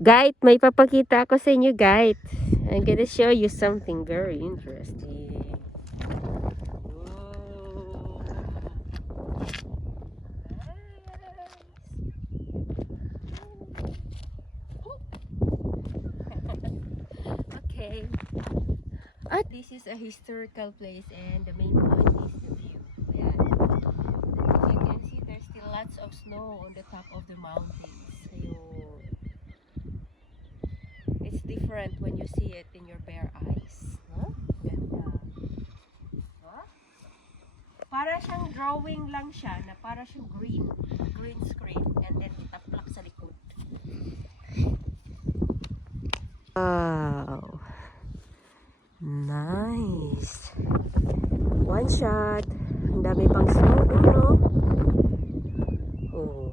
Guide, may papakita ako sa inyo, guide. I'm gonna show you something very interesting. Okay. This is a historical place and the main point is the view. Ayan. As you can see, there's still lots of snow on the top of the mountains. Ayun. It's different when you see it in your bare eyes. No? Ganda. No? Para siyang drawing lang siya na para siyang green screen, and then itaplak sa likod. Wow. Nice. One shot. Ang dami pang snow doon, no? Oh.